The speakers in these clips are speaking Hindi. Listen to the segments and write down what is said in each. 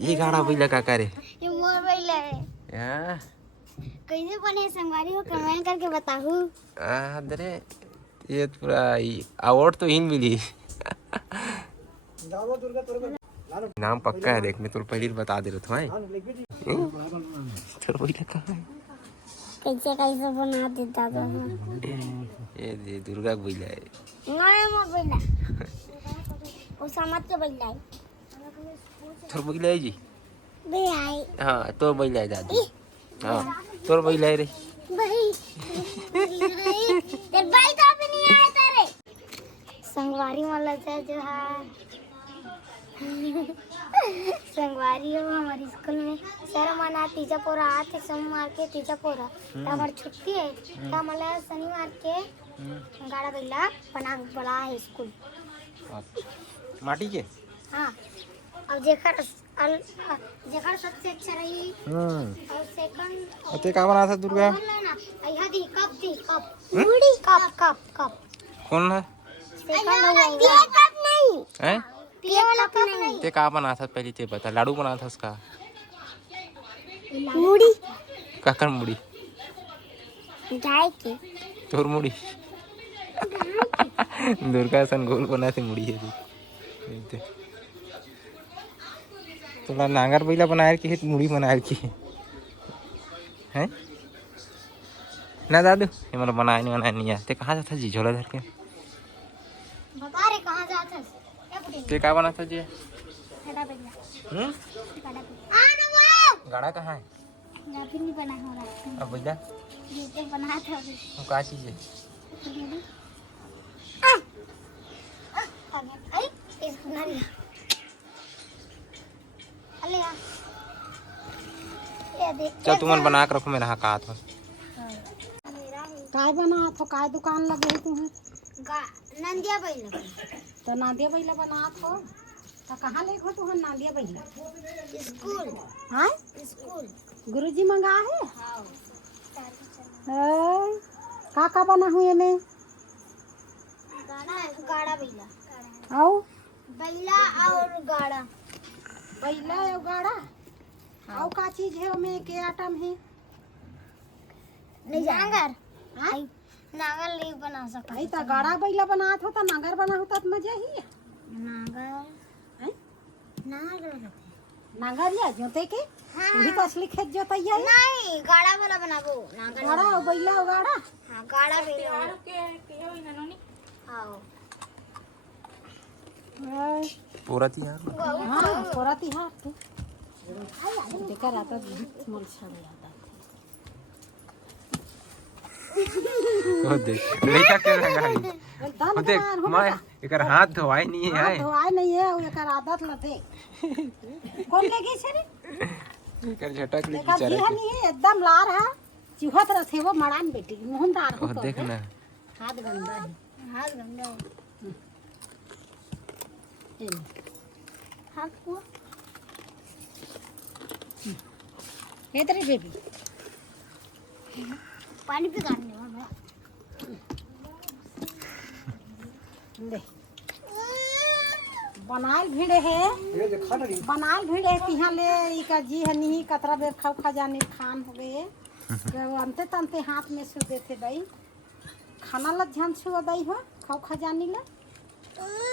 ये गाड़ा बैला का करे? ये मोर बैला है। यार कैसे बने संगवारी हो कमेंट करके बताओ। अरे ये पूरा अवार्ड तो इन मिली। नाम पक्का है, देख मैं तो पहले बता दे रहा था। कैसे कैसे बना देता था। ये दुर्गा बैला है। नहीं मोर बैला वो समझ के बैला है। तोर बैला है जी? बे आई हाँ तोर बैला है दादी। हाँ तोर बैला है रे। भाई तेरे भाई तो अभी नहीं आया तेरे संगवारी वाला जो है। संगवारी हो हमारे स्कूल में सर मना तीजा पोरा आते सोमवार के तीजा पोरा हमारी छुट्टी है तो हमारा शनिवार के गाड़ा बैला बड़ा है स्कूल माटी के। हाँ अब जेकर सबसे अच्छा रही और सेकंड ते का बना था दुर्गा? यहाँ दी कप मुड़ी कप कौन है? सेकंड कप नहीं हैं? कप नहीं ते का बना था पहले ते बता। लाडू बना था उसका? मुड़ी काकर मुड़ी? गाय की तोर मुड़ी। दुर्गा सन गोल बना से मुड़ी है दी। तोला नांगर बैला बनाए की है मुड़ी बनाए की है? ना दादू ये मतलब बनाए नहीं आते। कहाँ जाता जी झोला धर के? बता रे कहाँ जाता है ते का बना था जी? गाड़ा बैला गाड़ा कहाँ है? गाड़ी नहीं बना हो रहा अब बैला ये बना था वो का चीज है? आई इस बना लिया अले यार ये देख चल तुम बना के रखो। मेरा हाथ का था काय बना तो काय दुकान लगे तुम्हें? नंदिया बैला तो नादिया बैला बना तो कहाँ ले हो तुम नादिया बैला? स्कूल हाँ स्कूल गुरुजी मंगा है। हाँ का बना हुए में? गाड़ा बैला आओ बैला और गाड़ा बैला और गाड़ा आओ का चीज है में के आइटम है? नहीं नांगर हाँ नांगर नहीं बना सकता भाई तो गाड़ा बैला बना हो तो नागर बना होता तो मजा ही है। नांगर हैं? नांगर नागर या जोते के हाँ वही तो असली खेत जोतैया है। नहीं गाड़ा वाला बनाबो नांगर गाड़ा और बैला और गाड़ा हाँ गाड़ा बैला हाँ पूरा थी यार। हाँ थोड़ा तिहार तो देखा रहता बहुत मल छड़ जाता वो देख लेका के लगाई। वो देख मैं एकर हाथ धोवाई नहीं है। धोआई नहीं है और एकर आदत लते कौन लेगी से रे एकर झटक ले एकर बेचारा जीहा नहीं है एकदम लार है चिहत रथे वो मड़ान बेटी मोहन दार हो के। तो देख ना हाथ गंदा है हाथ गंदा है ये ले। हाथ हुआ ये तेरी बेबी पानी पे काटने वाला ले बनाल भिड़े है बनाल भिड़े तिहा ले इका जी हनी कतरा बेर खाऊ खा जाने खान हो गए अंते तंते हाथ में सु देते दई खाना ला झन छुआ दई हो खाऊ खा जानी ला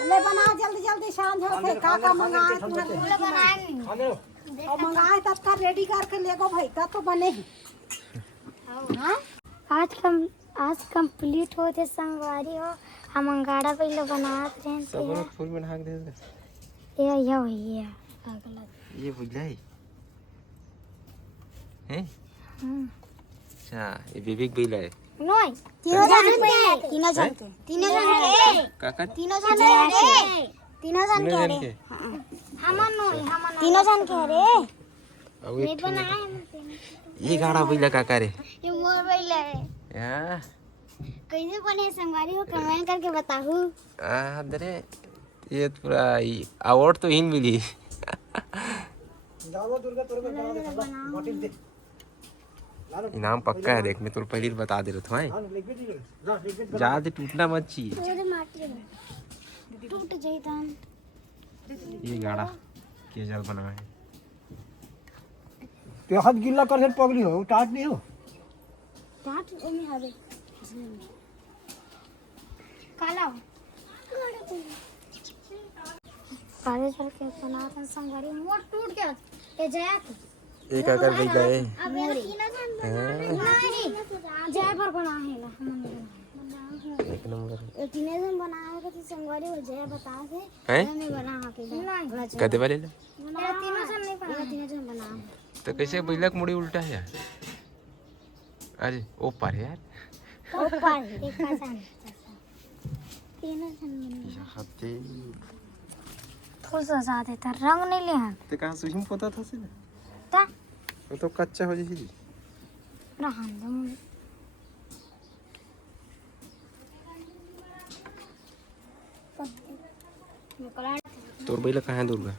ले बना जल्दी जल्दी सांझ होते का मंगाए तुम्हारे बनाए नहीं और मंगाए तब का रेडी करके ले गो भाई तब तो बने ही हाँ आज कंप्लीट होते संगवारी हो हम अंगाड़ा पहले बनात रहे सब लोग फूल में ढाक दे। ये अगला ये बुझला है हैं? अच्छा ये विवेक बैला है। नोई तीनों जन के हमन नोई हमन तीनों जन के रे नहीं बनाए ये गाड़ा बैला का करे? ये मोर बैला है। यार कैसे बने संगवारी हो कमेंट करके बताओ। अरे ये पूरा अवार्ड तो इन मिली। इनाम पक्का है, देख मैं तो पहले बता दे रहा था। ज्यादा टूटना मत चाहिए। टूट जाता ये गाड़ा के जाल बना है। ते हाथ गिल्ला कर से पगड़ी हो टाट नहीं हो टाट ओमे हवे काला काले चल के बना था संगारी मोट टूट गया ये जया के एक आकर बैठा है। अब ये तीनों जन नहीं जय पर बना है ना एक नंबर ये तीनों जन बनाया के संगारी हो जय बता से हैं मैं बना के नहीं कदे वाले ये तीनों जन नहीं बना तीनों जन बना तो कैसे बैलक मुड़ी उल्टा है यार। अरे ओ पार है यार। ऊपर देखा सन तीनों जन बना हत्ते थोड़ा सा साथ था रंग नहीं लिया ते कहां सुहिम पता था से ता वो तो कच्चा हो जैसी ना हम दम निकला तोर बैला कहां है दुर्गा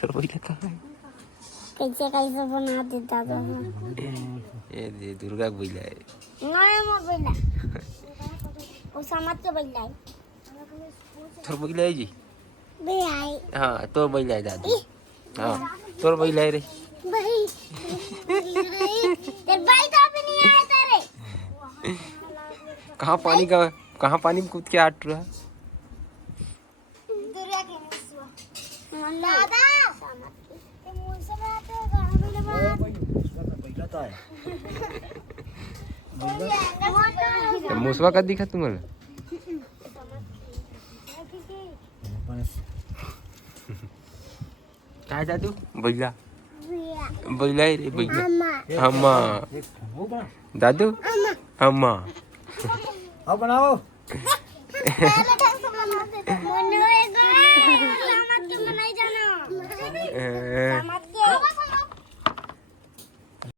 तोर बैला कहां है कैसे कैसे बना देता तो ये दे दुर्गा का बैला है। नहीं मोर बैला वो समझ के बैला है तोर बैला है जी। बे आई हाँ तोर बैला है दादी। हाँ तोर बैला है रे। भाई तेरे भाई तो अभी नहीं आया तेरे कहाँ पानी में कूद के आट रहा। दुर्गा के मुसवा दादा ते मुसवा बनाते गाना बैला बना बैठा तो है तो मुसवा का दिखा तुम्हारा क्या जादू बैला बैला है रे बैला अम्मा दादू अम्मा अब बनाओ पहले ढंग से बना देते मनुएगा समझ के बनाई जाना समझ